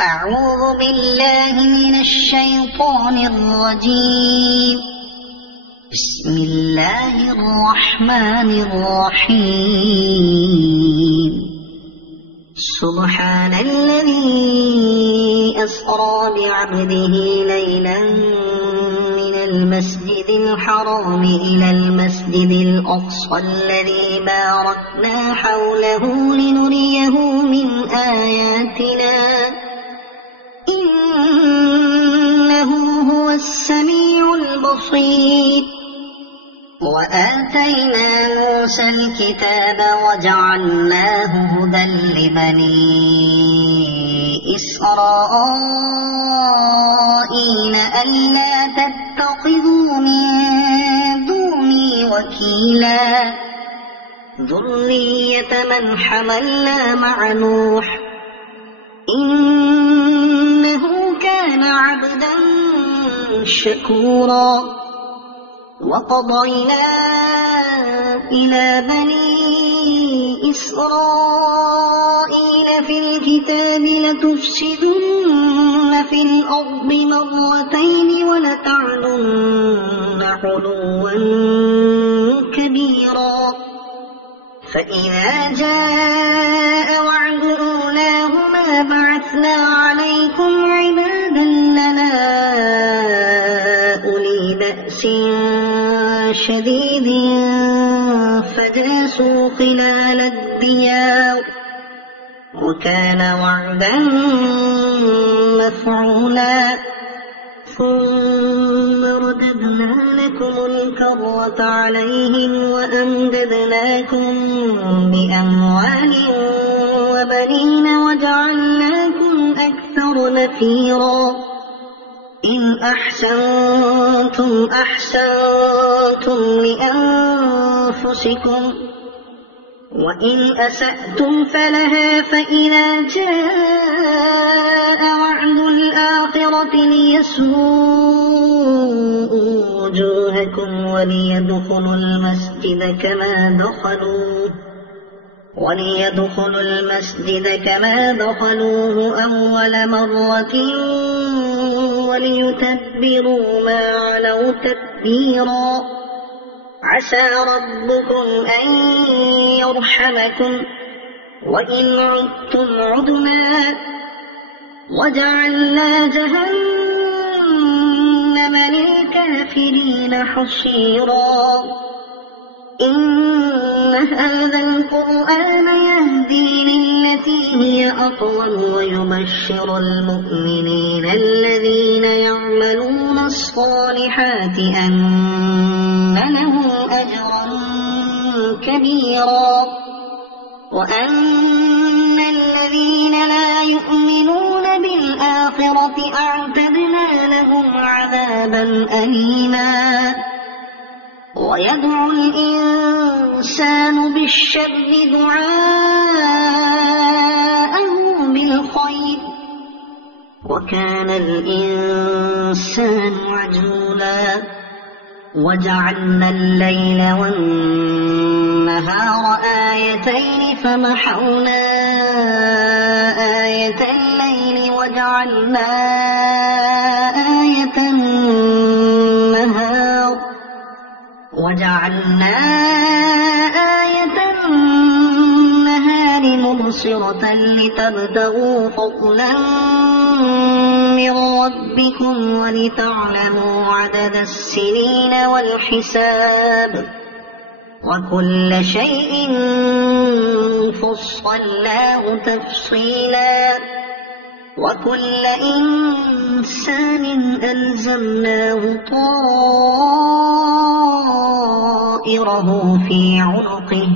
أعوذ بالله من الشيطان الرجيم. بسم الله الرحمن الرحيم. سبحان الذي أسرى بعبده ليلا من المسجد الحرام إلى المسجد الأقصى الذي باركنا حوله لنريه من آياتنا إنه هو السميع البصير. وآتينا موسى الكتاب وجعلناه هدى لبني إسرائيل ألا تتخذوا من دوني وكيلا ذرية من حملنا مع نوح إنه كان عبدا شكورا. وقضينا إلى بني إسرائيل في الكتاب لتفسدن في الأرض مرتين ولتعلن علوا كبيرا. فإذا جاء وعد أولاهما بعثنا عليكم عبادا لنا أولي بأس شديد فجاسوا خلال الديار وكان وعدا مفعولا. ثم رددنا لكم الكرة عليهم وأمددناكم بأموال وبنين وجعلناكم أكثر نفيرا. إن أحسنتم أحسنتم لأنفسكم وإن أسأتم فلها. فإذا جاء وعد الآخرة ليسوءوا وجوهكم وليدخلوا المسجد كما دخلوه أول مرة وليتبروا ما علوا تتبيرا. عسى ربكم أن يرحمكم وإن عدتم عدنا وجعلنا جهنم للكافرين حصيرا. إن هذا القرآن يهدي للتي هي أقوم ويبشر المؤمنين الذين يعملون الصالحات أن لهم أجرا كبيرا وأن الذين لا يؤمنون بالآخرة أعتدنا لهم عذابا أليما. ويدعو الإنسان بالشر دعاءه بالخير وكان الإنسان عجولا. وجعلنا الليل والنهار آيتين فمحونا آية الليل وجعلنا آية النهار مبصرة لتبتغوا فضلا من ربكم ولتعلموا عدد السنين والحساب وكل شيء فصلناه تفصيلا. وكل إنسان ألزمناه طائره في عنقه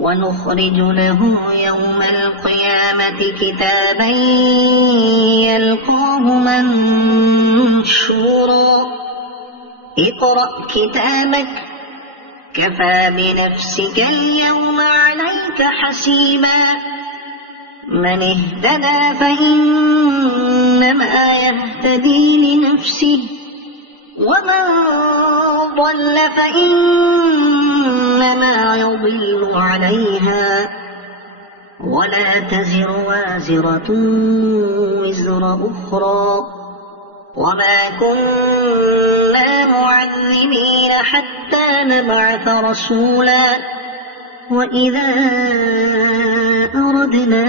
ونخرج له يوم القيامة كتابا يلقاه منشورا. اقرأ كتابك كفى بنفسك اليوم عليك حسيبا. من اهتدى فإنما يهتدي لنفسه ومن ضل فإنما يضل عليها ولا تزر وازرة وزر أخرى وما كنا معذبين حتى نبعث رسولا وإذا أردنا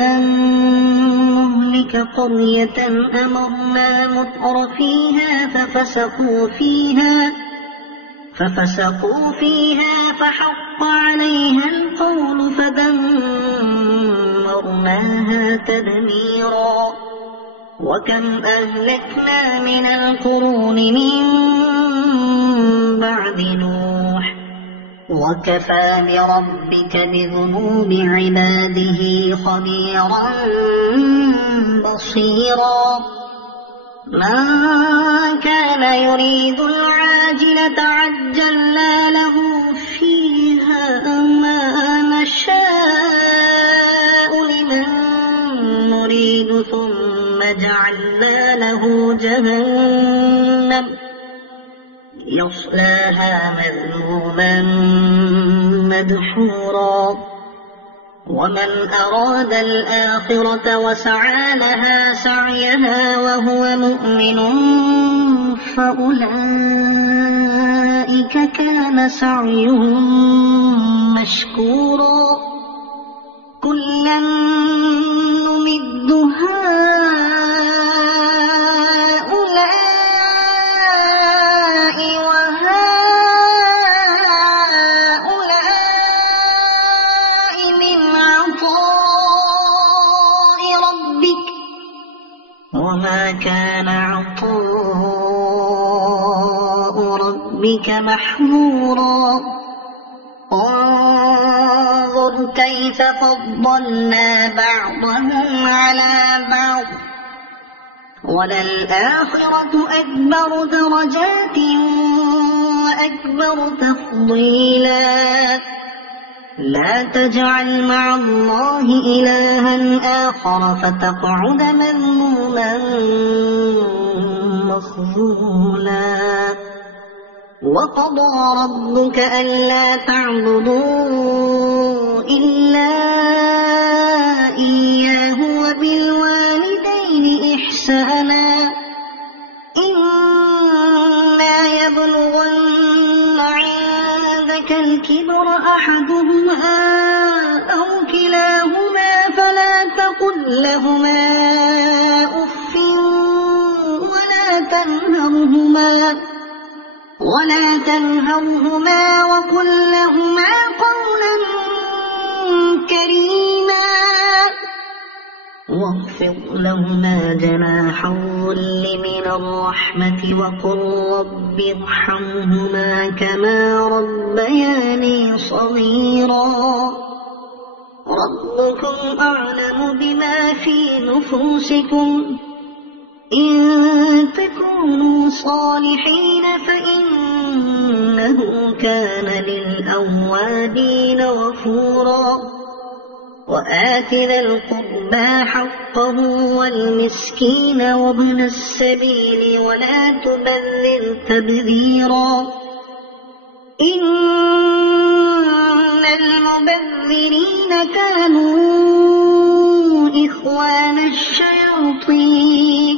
أن نهلك قرية أمرنا متر فيها ففسقوا فيها فحق عليها القول فدمرناها تدميرا وكم أهلكنا من القرون من بعد نوح وكفى بربك بذنوب عباده خبيرا بصيرا من كان يريد العاجلة عجلنا له فيها ما نشاء لمن نريد ثم جعلنا له جهنم يصلاها مذموما مدحورا ومن أراد الآخرة وسعى لها سعيها وهو مؤمن فأولئك كان سعيهم مشكورا كلا نمد هؤلاء وهؤلاء من عطاء ربك وما كان عطاء ربك محظورا انظر كيف فضلنا بعضهم على بعض وللآخرة أكبر درجات وأكبر تفضيلا لا تجعل مع الله إلها آخر فتقعد مذموما مخذولا وقضى ربك ألا تعبدوا إلا إياه وبالوالدين إحسانا إما يبلغن عندك الكبر أحدهما أو كلاهما فلا تقل لهما أف ولا تنهرهما وقل لهما قولا كريما واخفض لهما جناح الذل من الرحمة وقل رب ارحمهما كما ربياني صغيرا ربكم أعلم بما في نفوسكم إن تكونوا صالحين فإنه كان للأوابين غفورا وآت ذا القربى حقه والمسكين وابن السبيل ولا تبذر تبذيرا إن المبذرين كانوا إخوان الشياطين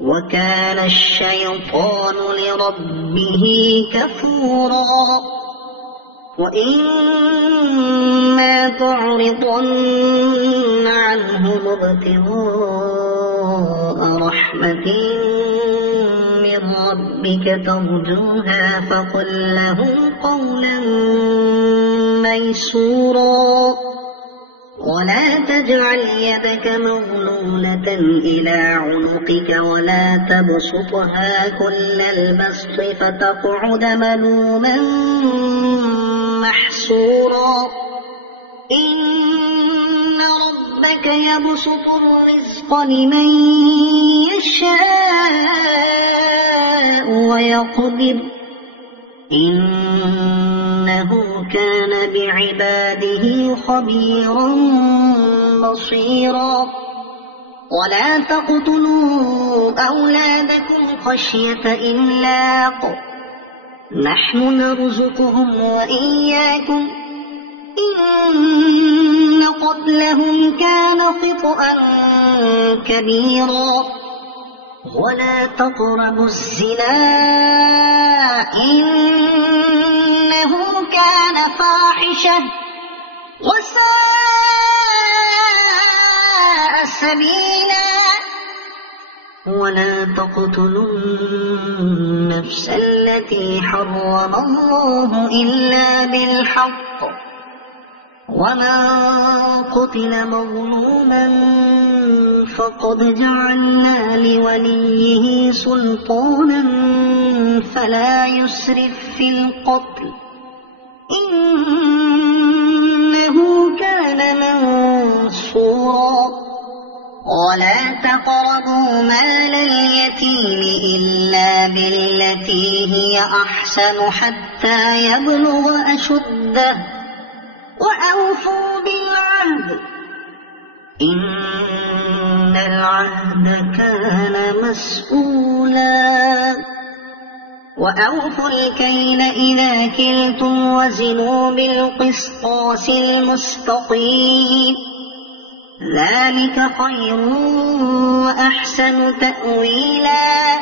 وكان الشيطان لربه كفورا وإما تعرضن عنهم ابتغاء رحمة من ربك ترجوها فقل لهم قولا ميسورا ولا تجعل يدك مغلولة إلى عنقك ولا تبسطها كل البسط فتقعد ملوما محسورا إن ربك يبسط الرزق لمن يشاء ويقدر إنه كان بعباده خبيرا بصيرا ولا تقتلوا أولادكم خشية إملاق نحن نرزقهم وإياكم إن قتلهم كان خطأ كبيرا ولا تقربوا الزنا إنه كان فاحشة وساء سبيلا ولا تقتلوا النفس التي حرم الله إلا بالحق ومن قتل مظلوما فقد جعلنا لوليه سلطانا فلا يسرف في القتل إنه كان منصورا ولا تقربوا مال اليتيم إلا بالتي هي أحسن حتى يبلغ أشده وأوفوا بالعهد إن العهد كان مسؤولا وأوفوا الكيل إذا كلتم وزنوا بالقسطاس المستقيم ذلك خير وأحسن تأويلا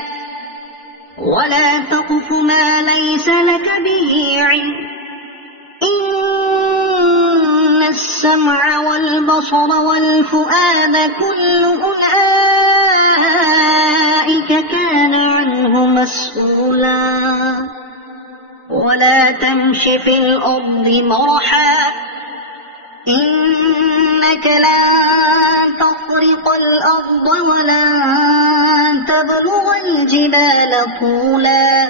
ولا تقف ما ليس لك به علم إن السمع والبصر والفؤاد كل أولئك كان عنه مسؤولا ولا تمش في الأرض مرحا إنك لن تخرق الأرض ولن تبلغ الجبال طولا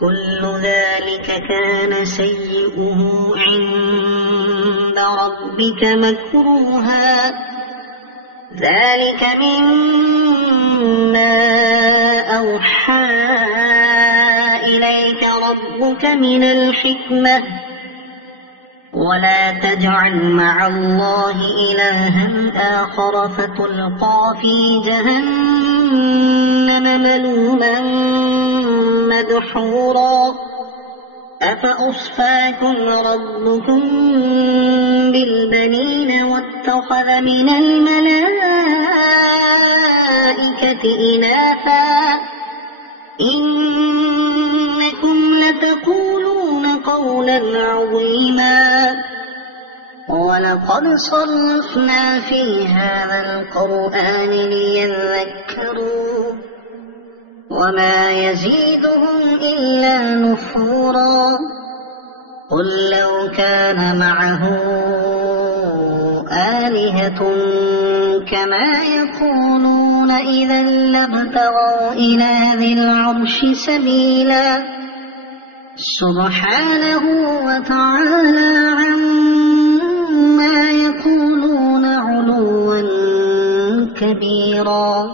كل ذلك كان سيئه عند ربك مكروها ذلك مما أوحى إليك ربك من الحكمة ولا تجعل مع الله إلها آخر فتلقى في جهنم ملوما مدحورا أفأصفاكم ربكم بالبنين واتخذ من الملائكة إناثا إنكم لتقولون قولا عظيما ولقد صرفنا في هذا القرآن ليذكروا وما يزيدهم إلا نفورا قل لو كان معه آلهة كما يقولون إذا لابتغوا إلى ذي العرش سبيلا سبحانه وتعالى عما يقولون علوا كبيرا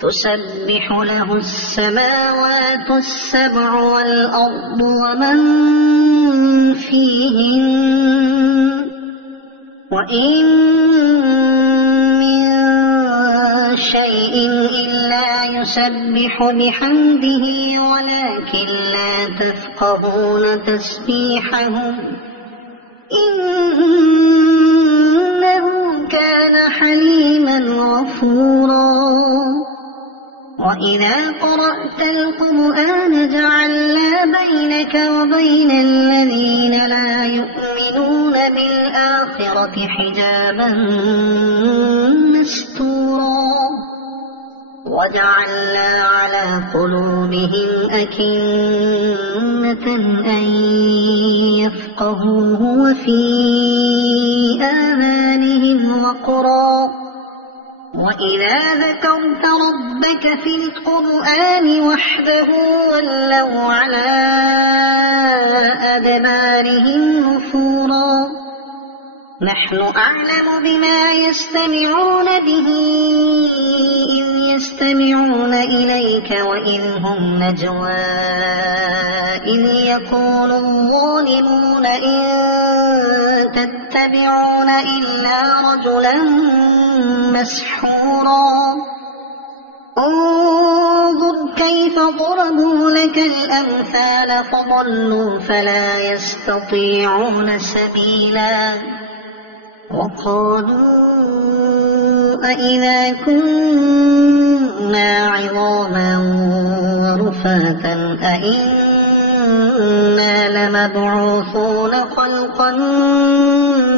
تسبح له السماوات السبع والأرض ومن فيهن وإن من شيء إلا يسبح بحمده ولكن لا تفقهون تسبيحهم إنه كان حليما غفورا وإذا قرأت القرآن جعلنا بينك وبين الذين لا يؤمنون بالآخرة حجابا مستورا وجعلنا على قلوبهم أكنة أن يفقهوه وفي آذانهم وقرا وإذا ذكرت ربك في القرآن وحده ولوا على أدبارهم نفورا نحن أعلم بما يستمعون به إذ يستمعون إليك وإذ هم نجوى إذ يقول الظالمون إن تتبعون إلا رجلا مسحورا انظر فانظر كيف ضربوا لك الأمثال فضلوا فلا يستطيعون سبيلا وقالوا أإذا كنا عظاما ورفاتا أإنا لمبعوثون خلقا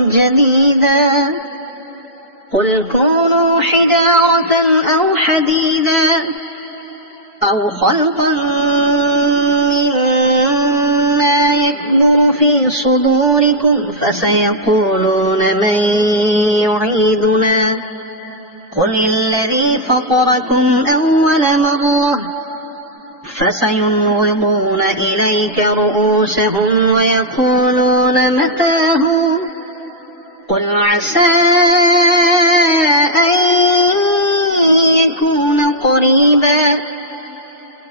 جديدا قل كونوا حجارة أو حديدا أو خلقا مما يكبر في صدوركم فسيقولون من يعيدنا قل الذي فطركم أول مرة فسينغضون إليك رؤوسهم ويقولون متاه قل عسى أن يكون قريبا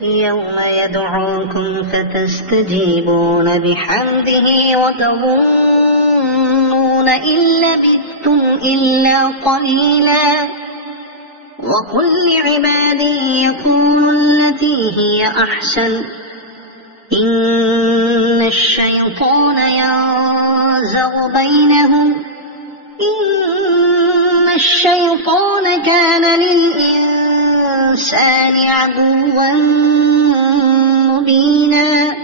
يوم يدعوكم فتستجيبون بحمده وتظنون إن لبثتم إلا قليلا وقل لعبادي يقولوا التي هي أحسن إن الشيطان ينزغ بينهم إن الشيطان كان للإنسان عدوا مبينا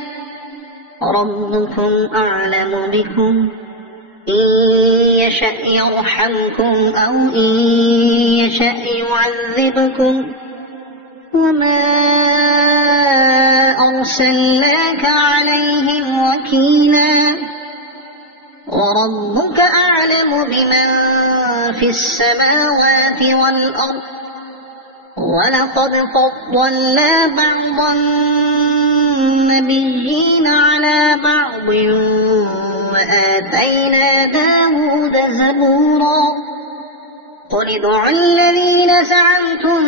ربكم أعلم بكم إن يشأ يرحمكم أو إن يشأ يعذبكم وما أرسلناك عليهم وكيلا وربك أعلم بمن في السماوات والأرض ولقد فضلنا بعض النبيين على بعض وآتينا داود زبورا قل ادعوا الذين زعمتم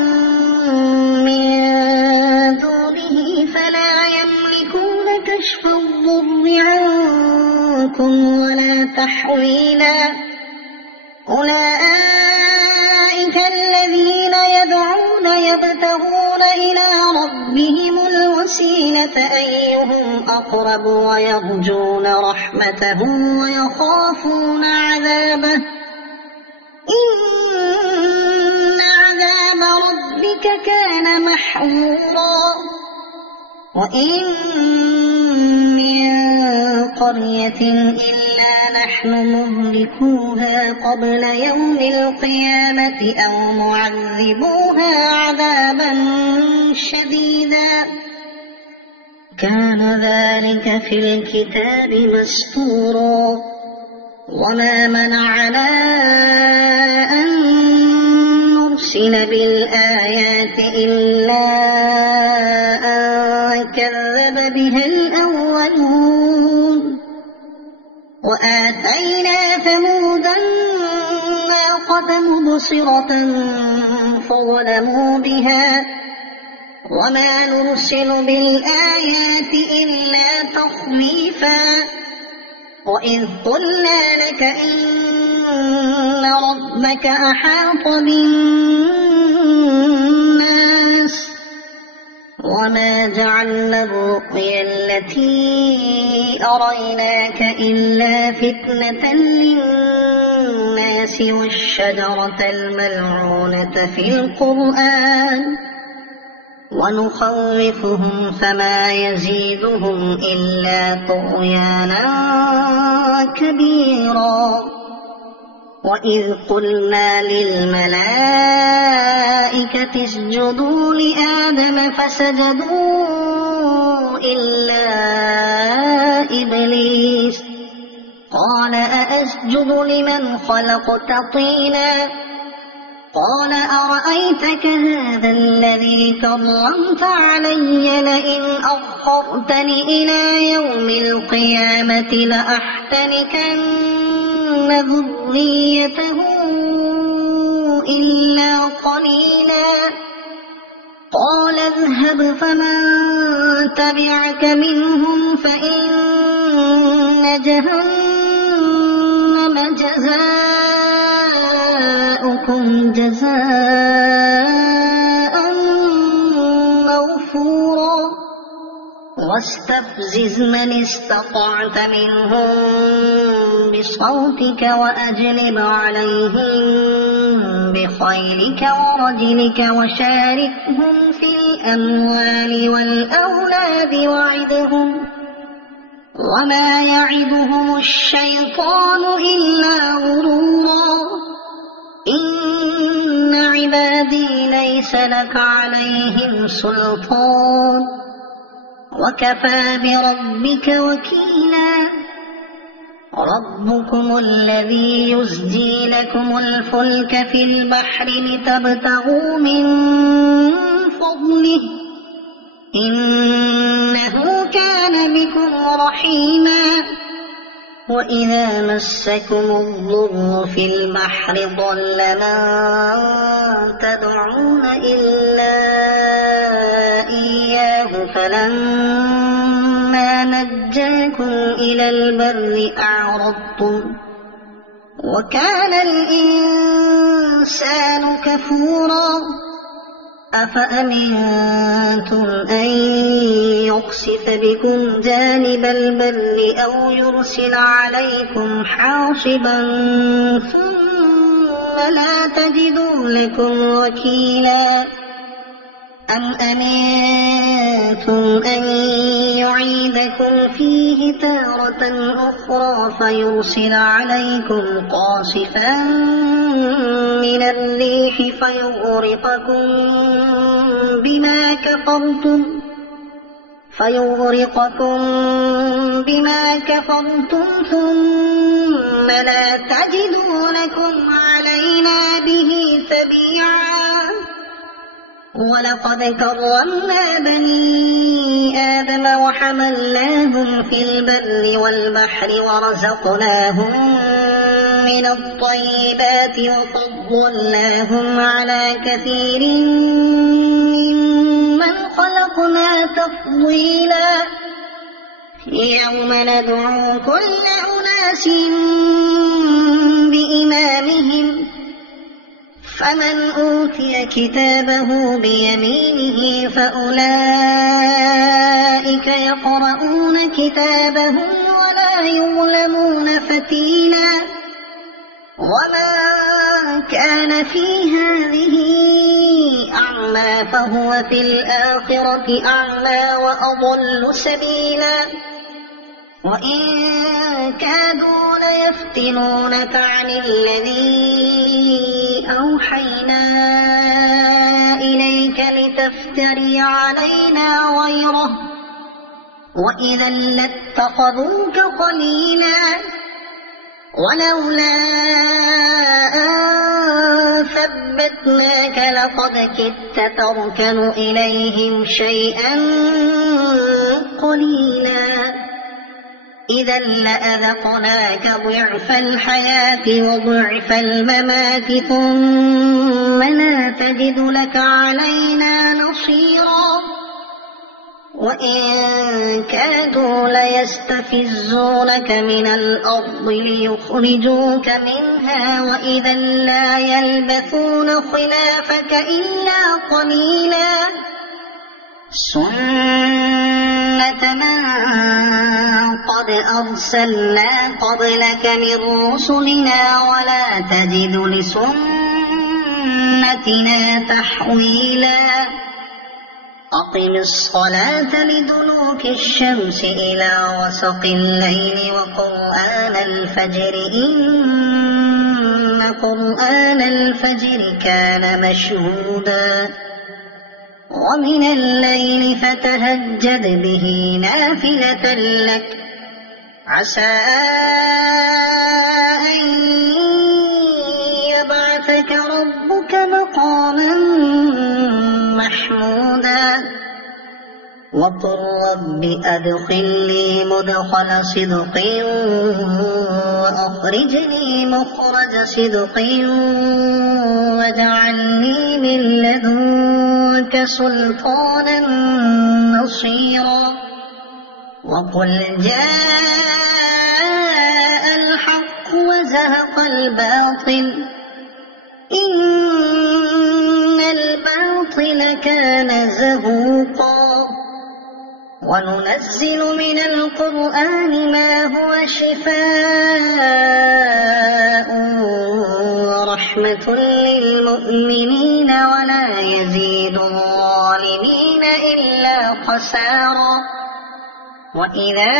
من دونه فلا يملكون كشف الضر عنكم ولا تحويلا أولئك الذين يدعون يبتغون إلى ربهم الوسيلة أيهم أقرب ويرجون رحمته ويخافون عذابه إن عذاب ربك كان محظورا وإن من قرية إلا نحن مهلكوها قبل يوم القيامة أو معذبوها عذابا شديدا كان ذلك في الكتاب مسطورا وما منعنا أن نرسل بالآيات إلا أن كذب بها الأولون وآتينا ثمود الناقة مبصرة فظلموا بها وما نرسل بالآيات إلا تخويفا وإذ قلنا لك إن ربك أحاط بالناس وما جعلنا الرؤيا التي أريناك إلا فتنة للناس والشجرة الملعونة في القرآن ونخوفهم فما يزيدهم إلا طغيانا كبيرا وإذ قلنا للملائكة اسجدوا لآدم فسجدوا إلا إبليس قال أأسجد لمن خلقت طينا قال أرأيتك هذا الذي كرمت علي لئن أخرتني إلى يوم القيامة لأحتنكن ذريته إلا قليلا قال اذهب فمن تبعك منهم فإن جهنم جزاؤكم جزاء واستفزز من استطعت منهم بصوتك وأجلب عليهم بخيلك ورجلك وشاركهم في الأموال والأولاد وعدهم وما يعدهم الشيطان إلا غرورا إن عبادي ليس لك عليهم سلطان وكفى بربك وكيلا ربكم الذي يزجي لكم الفلك في البحر لتبتغوا من فضله إنه كان بكم رحيما وإذا مسكم الضر في البحر ضل من تدعون إلا إياه فلما نجاكم إلى البر أعرضتم وكان الإنسان كفورا أفأمنتم أن يخسف بكم جانب البر أو يرسل عليكم حاصبا ثم لا تجدوا لكم وكيلا أم أمنتم أن يعيدكم فيه تارة أخرى فيرسل عليكم قاصفا من الريح فيغرقكم بما كفرتم ثم لا تجدوا لكم علينا به تبيعا ولقد كرمنا بني آدم وحملناهم في البر والبحر ورزقناهم من الطيبات وفضلناهم على كثير ممن خلقنا تفضيلا يوم ندعو كل أناس بإمامهم فمن أوتي كتابه بيمينه فأولئك يقرؤون كتابهم ولا يظلمون فتيلا وما كان في هذه أعمى فهو في الآخرة أعمى وأضل سبيلا وإن كادوا ليفتنونك عن الذي أوحينا إليك لتفتري علينا غيره وإذا لاتخذوك خليلا ولولا أن ثبتناك لقد كدت تركن إليهم شيئا قليلا إذا لأذقناك ضعف الحياة وضعف الممات ثم لا تجد لك علينا نصيرا وإن كادوا ليستفزونك من الأرض ليخرجوك منها وإذا لا يلبثون خلافك إلا قليلا سنة من قد أرسلنا قبلك من رسلنا ولا تجد لسنتنا تحويلا أقم الصلاة لدلوك الشمس إلى غسق الليل وقرآن الفجر إن قرآن الفجر كان مشهودا ومن الليل فتهجد به نافلة لك عسى أن يبعثك ربك مقاما محمودا وقل رب أدخلني مدخل صدق وأخرجني مخرج صدق واجعلني من لدنك سلطانا نصيرا وقل جاء الحق وزهق الباطل إن الباطل كان زهوقا وننزل من القرآن ما هو شفاء ورحمة للمؤمنين ولا يزيد الظالمين إلا خسارا وإذا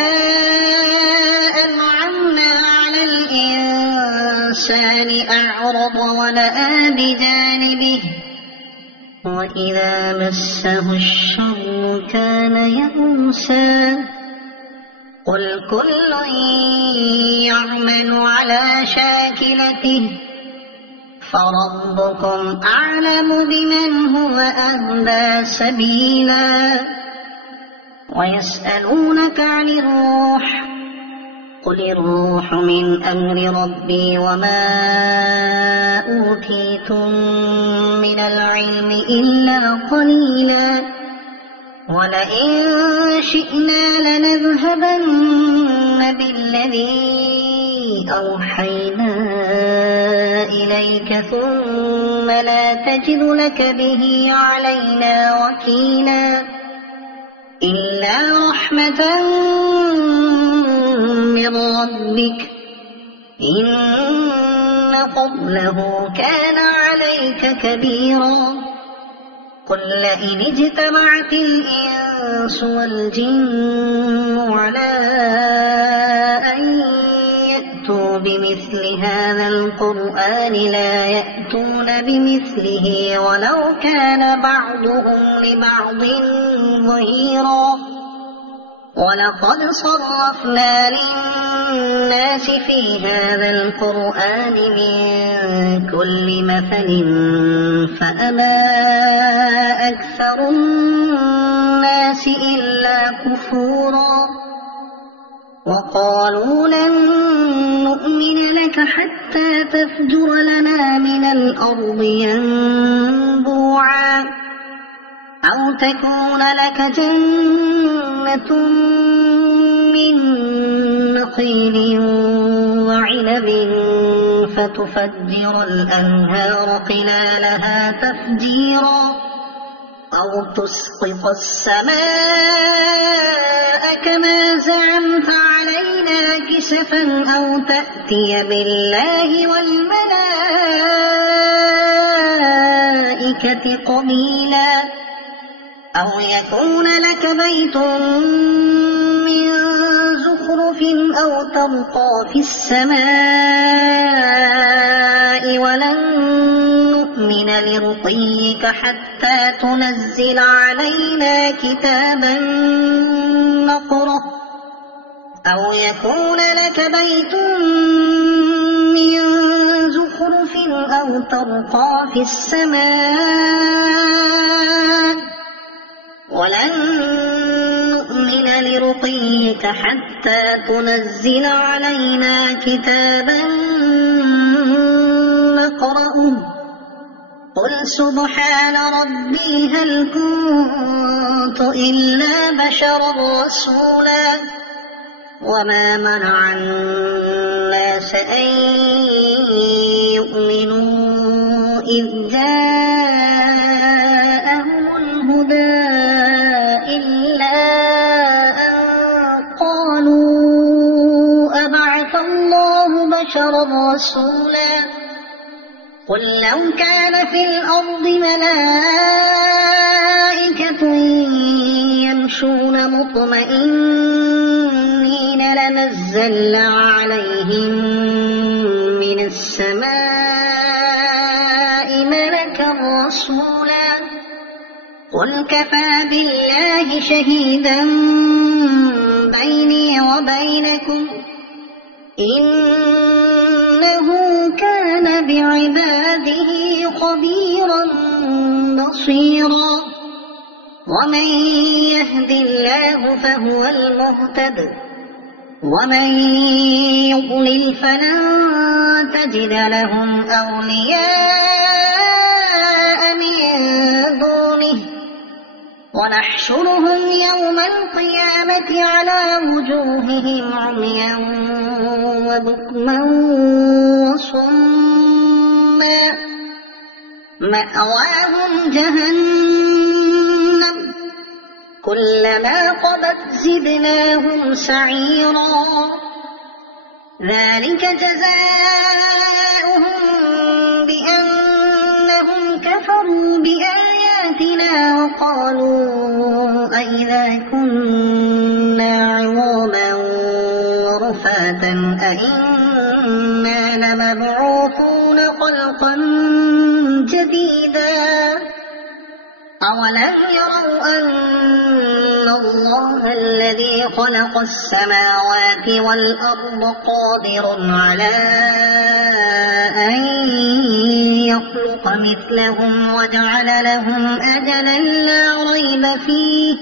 أنعمنا على الإنسان أعرض ونأى بجانبه وإذا مسه الشر كان يئوسا قل كل يعمل على شاكلته فربكم أعلم بمن هو أهدى سبيلا ويسألونك عن الروح قل الروح من أمر ربي وما أوتيتم من العلم إلا قليلا ولئن شئنا لنذهبن بالذي أوحينا إليك ثم لا تجد لك به علينا وكيلا إلا رحمة من ربك إن فضله كان عليك كبيرا قل لئن اجتمعت الإنس والجن على أن يأتوا بمثل هذا القرآن لا يأتون بمثله ولو كان بعضهم لبعض ظهيرا ولقد صرفنا للناس في هذا القرآن من كل مثل فأبى أكثر الناس إلا كفورا وقالوا لن نؤمن لك حتى تفجر لنا من الأرض ينبوعا أو تكون لك جنة من نخيل وعنب فتفجر الأنهار خلالها تفجيرا أو تسقط السماء كما زعمت علينا كسفا أو تأتي بالله والملائكة قبيلا أو يكون لك بيت من زخرف أو ترقى في السماء ولن نؤمن لرقيك حتى تنزل علينا كتابا نقرأه أو يكون لك بيت من زخرف أو ترقى في السماء ولن نؤمن لرقيك حتى تنزل علينا كتابا نقرأه قل سبحان ربي هل كنت إلا بشرا رسولا وما منع الناس أن يؤمنوا إذ جاءهم الهدى إلا أن قالوا أبعث الله بشرا رسولا قل لو كان في الأرض ملائكة يمشون مطمئنين لنزلنا عليهم من السماء ملكا رسولا قل كفى بالله شهيدا بيني وبينكم إنه كان بعباده خبيرا بصيرا ومن يهد الله فهو المهتد ومن يضلل فلن تجد لهم أولياء من دونه ونحشرهم يوم القيامة على وجوههم عميا وبكما وصما مأواهم جهنم كلما خبت زدناهم سعيرا ذلك جزاؤهم بأنهم كفروا بآياتنا وقالوا أئذا كنا عظاما ورفاتا أئنا لمبعوثون خلقا جديدا أولم يروا أن الله الذي خلق السماوات والأرض قادر على أن يخلق مثلهم وجعل لهم أجلا لا ريب فيه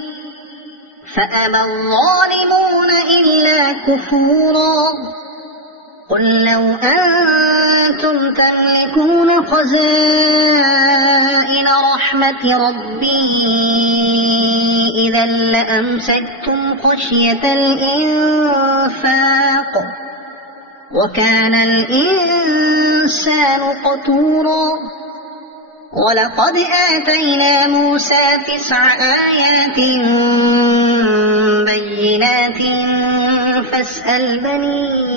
فأبى الظالمون إلا كفورا قل لو أنتم تملكون خزائن رحمة ربي إذا لأمسكتم خشية الإنفاق وكان الإنسان قتورا ولقد آتينا موسى 9 آيات بينات فاسأل بني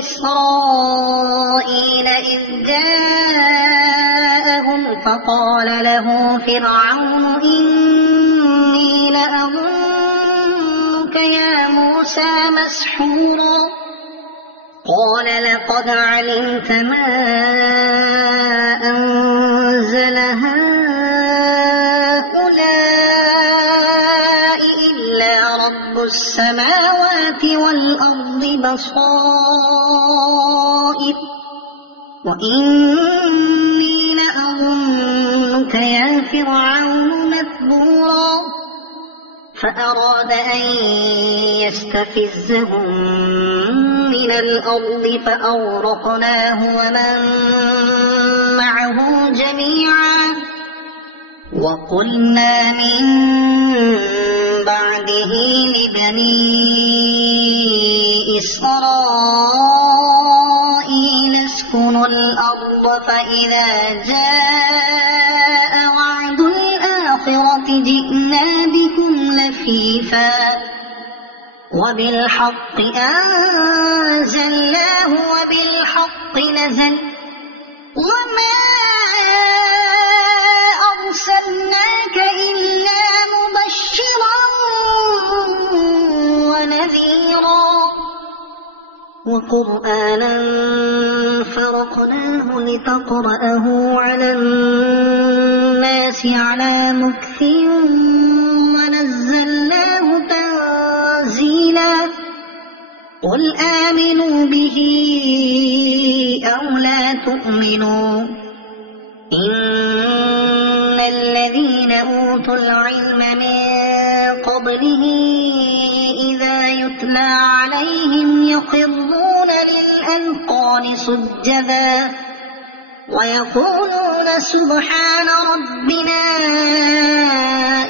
إسرائيل إذ جاءهم فقال له فرعون إني لأظنك يا موسى مسحورا قال لقد علمت ما أنزل هؤلاء إلا رب السماوات والأرض بصائر وإني لأظنك يا فرعون مثبورا فأراد أن يستفزهم من الأرض فأغرقناه ومن معه جميعا وقلنا من بعده لبني إسرائيل اسكنوا الأرض فإذا جاء وعد الآخرة جئنا بكم لفيفا وبالحق أنزلناه وبالحق نزل وما أرسلناك إلا مبشرا ونذيرا وقرآنا فرقناه لتقرأه على الناس على مكث ونزلناه تنزيلا قل آمنوا به أو لا تؤمنوا إن الذين أوتوا العلم من قبله إذا يتلى عليهم يخرون للأذقان سجدا ويقولون سبحان ربنا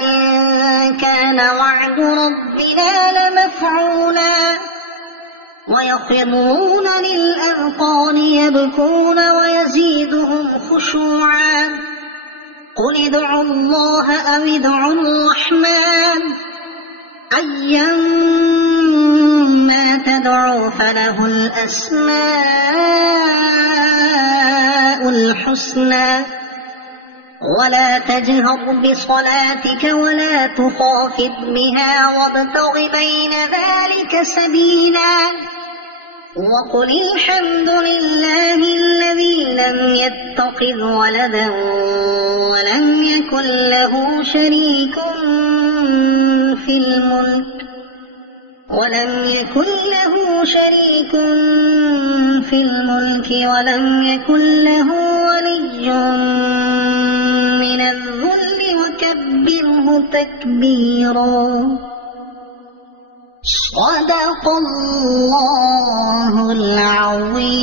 إن كان وعد ربنا لمفعولا ويخرون للأذقان يبكون ويزيدهم خشوعا قل ادعوا الله أو ادعوا الرحمن أيما تدعوا فله الأسماء الحسنى ولا تجهر بصلاتك ولا تخافت بها وابتغ بين ذلك سبيلا وقل الحمد لله الذي لم يتخذ ولدا ولم يكن له شريك في الملك ولم يكن له ولي من الذل وكبره تكبيرا صدق الله العظيم.